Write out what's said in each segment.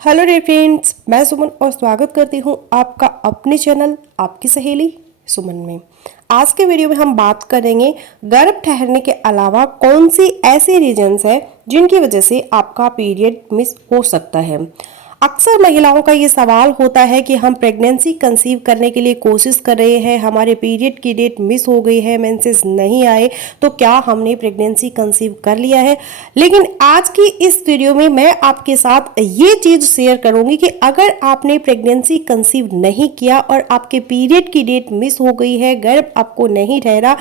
Hello dear friends, मैं सुमन और स्वागत करती हूँ आपका अपने चैनल आपकी सहेली सुमन में। आज के वीडियो में हम बात करेंगे गर्भ ठहरने के अलावा कौन सी ऐसी रीजंस है जिनकी वजह से आपका पीरियड मिस हो सकता है। अक्सर महिलाओं का ये सवाल होता है कि हम प्रेगनेंसी कंसीव करने के लिए कोशिश कर रहे हैं, हमारे पीरियड की डेट मिस हो गई है, मेंसेस नहीं आए, तो क्या हमने प्रेगनेंसी कंसीव कर लिया है। लेकिन आज की इस वीडियो में मैं आपके साथ ये चीज़ शेयर करूंगी कि अगर आपने प्रेगनेंसी कंसीव नहीं किया और आपके पीरियड की डेट मिस हो गई है, गर्भ आपको नहीं ठहरा,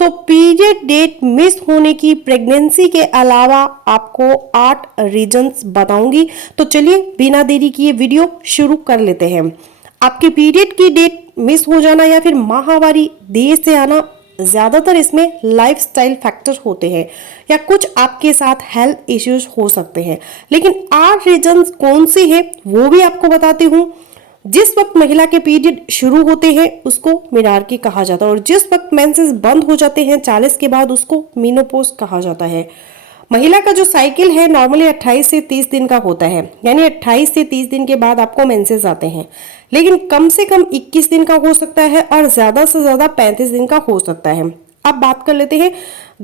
तो पीरियड डेट मिस होने की प्रेगनेंसी के अलावा आपको 8 रीजंस बताऊंगी। तो चलिए बिना देरी किए वीडियो शुरू कर लेते हैं। आपके पीरियड की डेट मिस हो जाना या फिर माहवारी देर से आना, ज़्यादातर इसमें लाइफस्टाइल फैक्टर होते हैं या कुछ आपके साथ हेल्थ इश्यूज हो सकते हैं। लेकिन 8 रीजंस कौन सी है वो भी आपको बताती हूँ। जिस वक्त महिला के पीरियड शुरू होते हैं उसको मेनार्की कहा जाता है और जिस वक्त मेंसेस बंद हो जाते हैं 40 के बाद उसको मीनोपॉज कहा जाता है। महिला का जो साइकिल है नॉर्मली 28 से 30 दिन का होता है, यानी 28 से 30 दिन के बाद आपको मेंसेस आते हैं। लेकिन कम से कम 21 दिन का हो सकता है और ज्यादा से ज्यादा 35 दिन का हो सकता है। अब बात कर लेते हैं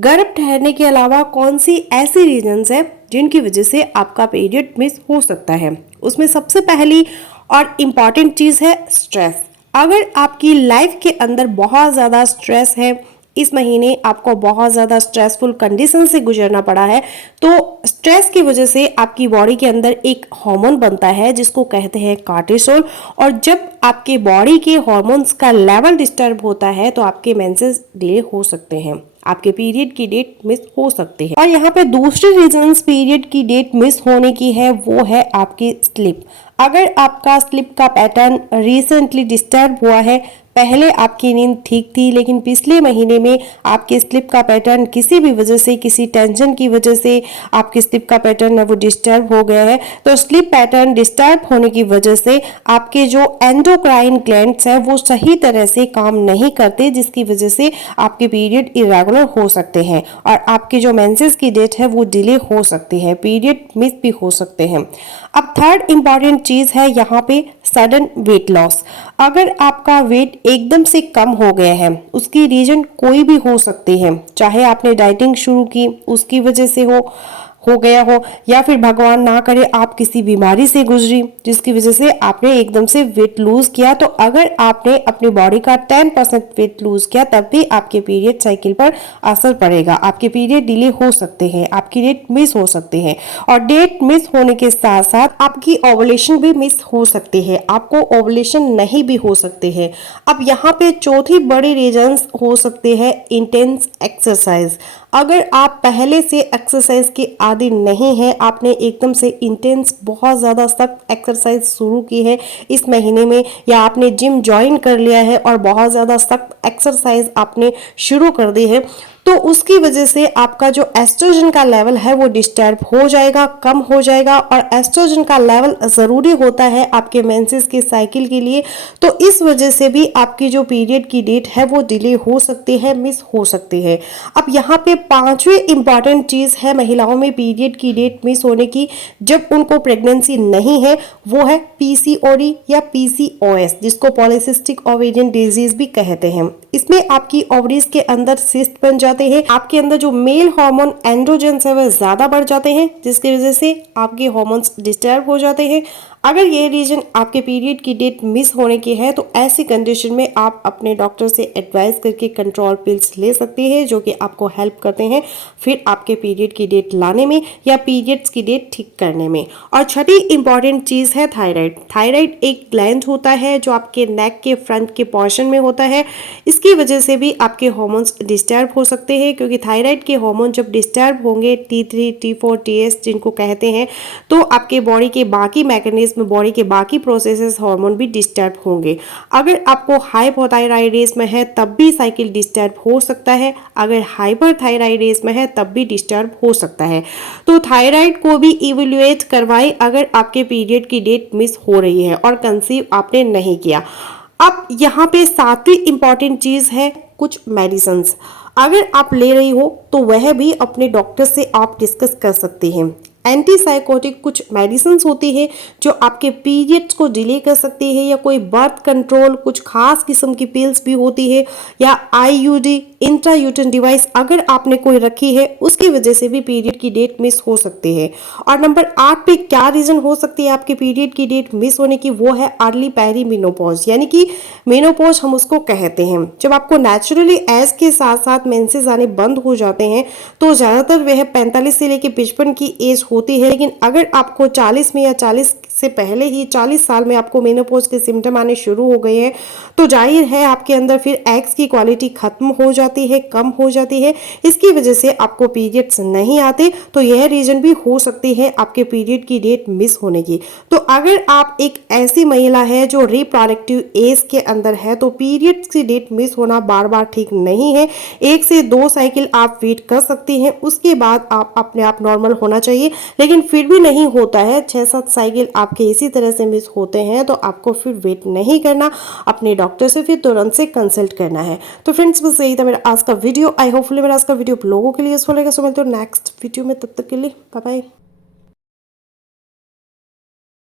गर्भ ठहरने के अलावा कौन सी ऐसी रीजंस है जिनकी वजह से आपका पीरियड मिस हो सकता है। उसमें सबसे पहली और इम्पॉर्टेंट चीज़ है स्ट्रेस। अगर आपकी लाइफ के अंदर बहुत ज़्यादा स्ट्रेस है, इस महीने आपको बहुत ज़्यादा स्ट्रेसफुल कंडीशन से गुजरना पड़ा है, तो स्ट्रेस की वजह से आपकी बॉडी के अंदर एक हार्मोन बनता है जिसको कहते हैं कार्टिसोल। और जब आपके बॉडी के हार्मोन्स का लेवल डिस्टर्ब होता है तो आपके मेंसेस डिले हो सकते हैं, आपके पीरियड की डेट मिस हो सकती है। और यहाँ पे दूसरी रीजंस पीरियड की डेट मिस होने की है वो है आपकी स्लीप। अगर आपका स्लीप का पैटर्न रिसेंटली डिस्टर्ब हुआ है, पहले आपकी नींद ठीक थी लेकिन पिछले महीने में आपके स्लीप का पैटर्न किसी भी वजह से, किसी टेंशन की वजह से आपके स्लीप का पैटर्न है वो डिस्टर्ब हो गया है, तो स्लीप पैटर्न डिस्टर्ब होने की वजह से आपके जो एंडोक्राइन ग्लैंड्स हैं वो सही तरह से काम नहीं करते, जिसकी वजह से आपके पीरियड इरेगुलर हो सकते हैं और आपके जो मेंसेस की डेट है वो डिले हो सकती है, पीरियड मिस भी हो सकते हैं। अब थर्ड इंपॉर्टेंट चीज है यहाँ पे सडन वेट लॉस। अगर आपका वेट एकदम से कम हो गया है, उसकी रीजन कोई भी हो सकती है, चाहे आपने डाइटिंग शुरू की उसकी वजह से हो गया हो या फिर भगवान ना करे आप किसी बीमारी से गुजरी जिसकी वजह से आपने एकदम से वेट लूज किया। तो अगर आपने अपनी बॉडी का 10% वेट लूज किया तब भी आपके पीरियड साइकिल पर असर पड़ेगा, आपके पीरियड डिले हो सकते हैं, आपकी डेट मिस हो सकती है और डेट मिस होने के साथ साथ आपकी ओवुलेशन भी मिस हो सकती है, आपको ओवुलेशन नहीं भी हो सकते हैं। अब यहाँ पे चौथी बड़ी रीजंस हो सकते हैं इंटेंस एक्सरसाइज। अगर आप पहले से एक्सरसाइज के आदी नहीं हैं, आपने एकदम से इंटेंस बहुत ज़्यादा सख्त एक्सरसाइज शुरू की है इस महीने में, या आपने जिम ज्वाइन कर लिया है और बहुत ज़्यादा सख्त एक्सरसाइज आपने शुरू कर दी है, तो उसकी वजह से आपका जो एस्ट्रोजन का लेवल है वो डिस्टर्ब हो जाएगा, कम हो जाएगा। और एस्ट्रोजन का लेवल ज़रूरी होता है आपके मेंसेस के साइकिल के लिए, तो इस वजह से भी आपकी जो पीरियड की डेट है वो डिले हो सकती है, मिस हो सकती है। अब यहाँ पे पांचवी इंपॉर्टेंट चीज़ है महिलाओं में पीरियड की डेट मिस होने की जब उनको प्रेगनेंसी नहीं है, वो है पीसीओडी या पीसीओएस, जिसको पॉलीसिस्टिक ओवेरियन डिजीज भी कहते हैं। इसमें आपकी ओवरीज के अंदर सिस्ट बन जाते हैं, आपके अंदर जो मेल हार्मोन एंड्रोजन्स है वह ज्यादा बढ़ जाते हैं, जिसकी वजह से आपके हार्मोन्स डिस्टर्ब हो जाते हैं। अगर ये रीजन आपके पीरियड की डेट मिस होने की है तो ऐसी कंडीशन में आप अपने डॉक्टर से एडवाइस करके कंट्रोल पिल्स ले सकते हैं जो कि आपको हेल्प करते हैं फिर आपके पीरियड की डेट लाने में या पीरियड्स की डेट ठीक करने में। और छठी इंपॉर्टेंट चीज़ है थायराइड। थायराइड एक ग्लैंड होता है जो आपके नेक के फ्रंट के पोर्शन में होता है, इसकी वजह से भी आपके हार्मोन्स डिस्टर्ब हो सकते हैं, क्योंकि थायराइड के हार्मोन जब डिस्टर्ब होंगे T3, T4, TS जिनको कहते हैं, तो आपके बॉडी के बाकी मैकेनिज्म में बॉडी के बाकी प्रोसेसेस हार्मोन भी डिस्टर्ब होंगे। अगर आपको हाइपोथायराइडिज्म है तब भी साइकिल डिस्टर्ब हो सकता है, अगर हाइपरथायराइडिज्म है तब भी डिस्टर्ब हो सकता है। तो थायराइड को भी इवेल्युएट करवाएं अगर आपके पीरियड की डेट मिस हो रही है और कंसीव आपने नहीं किया। अब यहाँ पे सातवीं इंपॉर्टेंट चीज़ है कुछ मेडिसिन्स। अगर आप ले रही हो तो वह भी अपने डॉक्टर से आप डिस्कस कर सकते हैं। एंटीसाइकोटिक कुछ मेडिसिन होती है जो आपके पीरियड्स को डिले कर सकती है, या कोई बर्थ कंट्रोल कुछ खास किस्म की पिल्स भी होती है, या आईयूडी इंट्रायूटेरन डिवाइस अगर आपने कोई रखी है उसकी वजह से भी पीरियड की डेट मिस हो सकती है। और नंबर 8 पे क्या रीजन हो सकती है आपके पीरियड की डेट मिस होने की, वो है अर्ली पेरीमेनोपॉज, यानी कि मेनोपॉज हम उसको कहते हैं। जब आपको नेचुरली एज के साथ साथ मेंसेस आने बंद हो जाते हैं तो ज़्यादातर वह 45 से लेकर 55 की एज होती है, लेकिन अगर आपको 40 में या 40 से पहले ही 40 साल में आपको मेनोपॉज के सिम्टम आने शुरू हो गए हैं तो जाहिर है आपके अंदर फिर एग्स की क्वालिटी खत्म हो जाती है, कम हो जाती है, इसकी वजह से आपको पीरियड्स नहीं आते। तो यह रीजन भी हो सकती है आपके पीरियड की डेट मिस होने की। तो अगर आप एक ऐसी महिला है जो रिप्रोडक्टिव एज के अंदर है तो पीरियड्स की डेट मिस होना बार बार ठीक नहीं है। 1 से 2 साइकिल आप वेट कर सकती हैं, उसके बाद आप अपने आप नॉर्मल होना चाहिए। लेकिन फिर भी नहीं होता है, 6-7 साइकिल आपके इसी तरह से मिस होते हैं तो आपको फिर वेट नहीं करना, अपने डॉक्टर से फिर तुरंत से कंसल्ट करना है। तो फ्रेंड्स बस यही था मेरा आज का वीडियो। आई होपफुली मेरा आज का वीडियो आप लोगों के लिए यूजफुल रहेगा। सो मिलते हैं नेक्स्ट वीडियो में, तब तक के लिए बाय बाय।